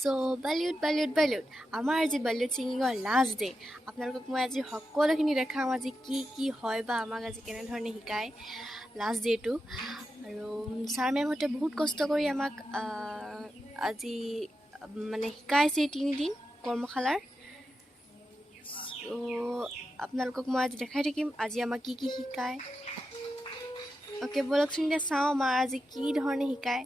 So Bollywood আমাৰ আজি Bollywood ছিংগিঙৰ last day আপোনালোকক মই আজি সকলোখিনি দেখাম আজি কি হয় বা আমাক আজি কেনেধৰণে শিকায় লাষ্ট ডেটো আৰু ছাৰ মেমহঁতে বহুত কষ্ট কৰি আমাক আজি মানে শিকাইছে 3 দিন কৰ্মশালাৰ ত' আপোনালোকক মই আজি দেখাই থাকিম আজি আমাক কি শিকায় অ'কে বলকচোন এতিয়া চাওঁ আমাৰ আজি কি ধৰণে শিকায়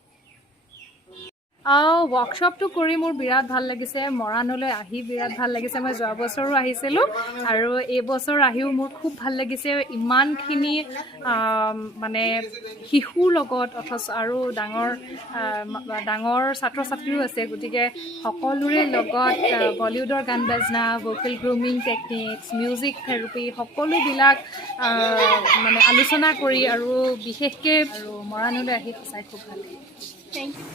ৱৰ্কশ্বপটো কৰি মোৰ বিৰাট ভাল লাগিছে মৰাণলৈ আহি বিৰাট ভাল লাগিছে মই যোৱা বছৰো আহিছিলোঁ আৰু এই বছৰ আহিও মোৰ খুব ভাল লাগিছে ইমানখিনি মানে শিশুৰ লগত অথচ আৰু ডাঙৰ ছাত্ৰ ছাত্ৰীও আছে গতিকে সকলোৰে লগত বলিউডৰ গান বাজনা vocal grooming techniques music therapy সকলোবিলাক মানে আলোচনা কৰি আৰু বিশেষকৈ আৰু মৰাণলৈ আহি সঁচাই খুব ভাল লাগিল থেংক ইউ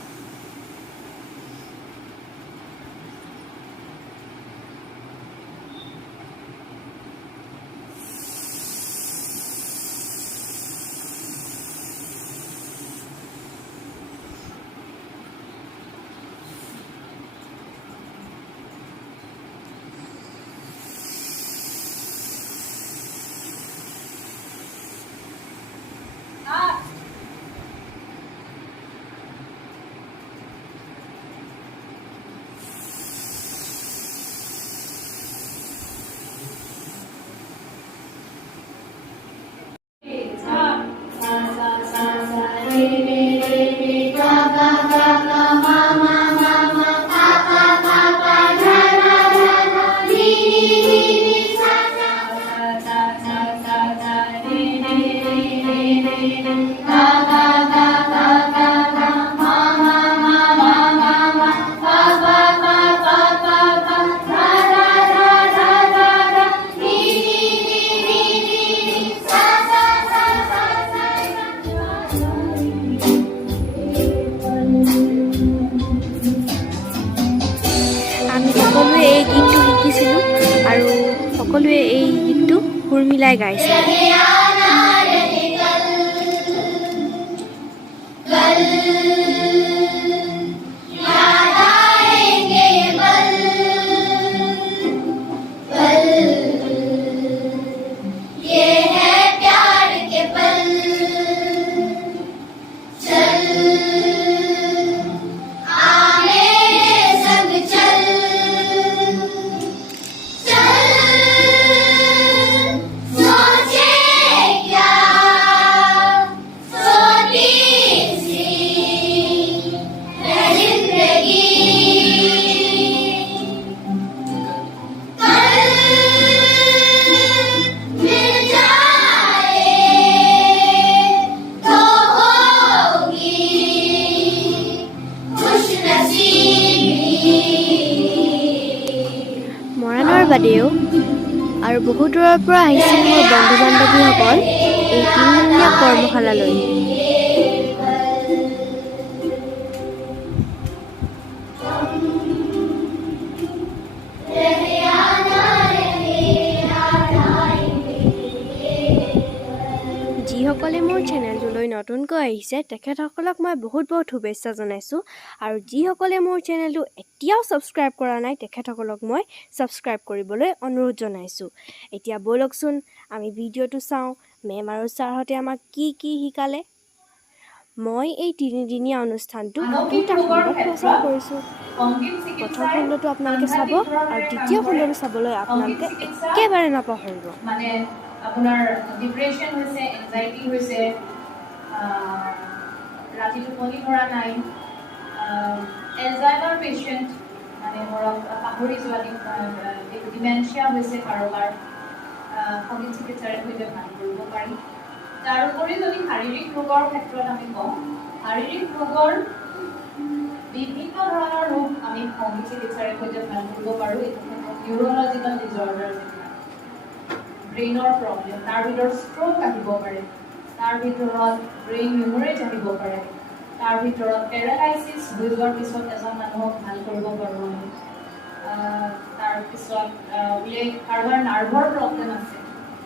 আমি সকলোৱে এই গীতটো শিকিছিলোঁ আৰু সকলোৱে এই গীতটো সুৰ মিলাই গাইছিলোঁ মৰাণৰ বাদেও আৰু বহু দূৰৰ পৰা আহিছিল মোৰ বন্ধু বান্ধৱীসকল এই 3 দিনীয়া কৰ্মশালালৈ যিসকলে মোৰ চেনেলটোলৈ নতুনকৈ আহিছে তেখেতসকলক মই বহুত শুভেচ্ছা জনাইছোঁ আৰু যিসকলে মোৰ চেনেলটো এতিয়াও ছাবস্ক্ৰাইব কৰা নাই তেখেতসকলক মই ছাবস্ক্ৰাইব কৰিবলৈ অনুৰোধ জনাইছোঁ এতিয়া বলকচোন আমি ভিডিঅ'টো চাওঁ মেম আৰু ছাৰহঁতে আমাক কি শিকালে মই এই 3 দিনীয়া অনুষ্ঠানটো 2টা খণ্ডত প্ৰচাৰ কৰিছোঁ প্ৰথম খণ্ডটো আপোনালোকে চাব আৰু দ্বিতীয় খণ্ডটো চাবলৈ আপোনালোকে একেবাৰে নাপাহৰিব মানে আপোনাৰ ডিপ্ৰেশ্যন হৈছে এনজাইটি হৈছে ৰাতি টোপনি ধৰা নাই এলজাইমাৰ পেচেণ্ট মানে ধৰক পাহৰি যোৱা ডিমেনচিয়া হৈছে কাৰোবাৰ সংগীত চিকিৎসাৰে সৈতে ভাল কৰিব পাৰি তাৰোপৰি যদি শাৰীৰিক ৰোগৰ ক্ষেত্ৰত আমি কওঁ শাৰীৰিক ৰোগৰ বিভিন্ন ধৰণৰ ৰোগ আমি সংগীত চিকিৎসাৰে সৈতে ভাল কৰিব পাৰোঁ এইটো ক্ষেত্ৰত নিউৰলজিকেল ডিজৰ্ডাৰ ব্ৰেইনৰ প্ৰব্লেম তাৰ ভিতৰত ষ্ট্ৰোক আহিব পাৰে তাৰ ভিতৰত ব্ৰেইন হেমৰেজ আহিব পাৰে তাৰ ভিতৰত পেৰালাইচিছ হৈ যোৱাৰ পিছত এজন মানুহক ভাল কৰিব পাৰোঁ আমি তাৰপিছত বোলে কাৰোবাৰ নাৰ্ভৰ প্ৰব্লেম আছে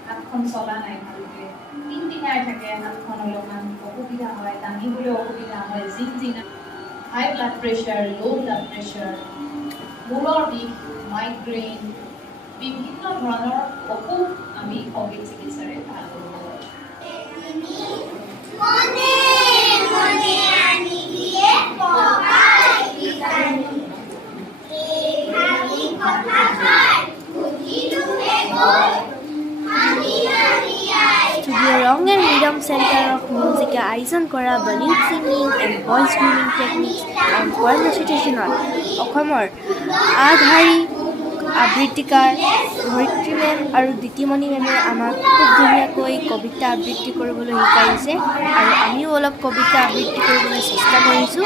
হাতখন চলা নাই ভালকৈ টিংটিঙাই থাকে হাতখন অলপমান অসুবিধা হয় দাঙিবলৈ অসুবিধা হয় জিনজিনা হাই ব্লাড প্ৰেছাৰ, ল' ব্লাড প্ৰেছাৰ, মূৰৰ বিষ, মাইগ্ৰেইন, বিভিন্ন ধৰণৰ অসুখ আমি সংগীত চিকিৎসাৰে ভাল কৰিব পাৰোঁ। Studio Rong and Rhythm Center of Music আয়োজন কৰা Bollywood singing and voice grooming techniques and voice ৰেচিটেশ্যনত অসমৰ আগশাৰী আবৃত্তিকাৰ ধৰিত্ৰী মেম আৰু দিতিমণি মেমে আমাক খুব ধুনীয়াকৈ কবিতা আবৃত্তি কৰিবলৈ শিকাইছে আৰু আমিও অলপ কবিতা আবৃত্তি কৰিবলৈ চেষ্টা কৰিছোঁ।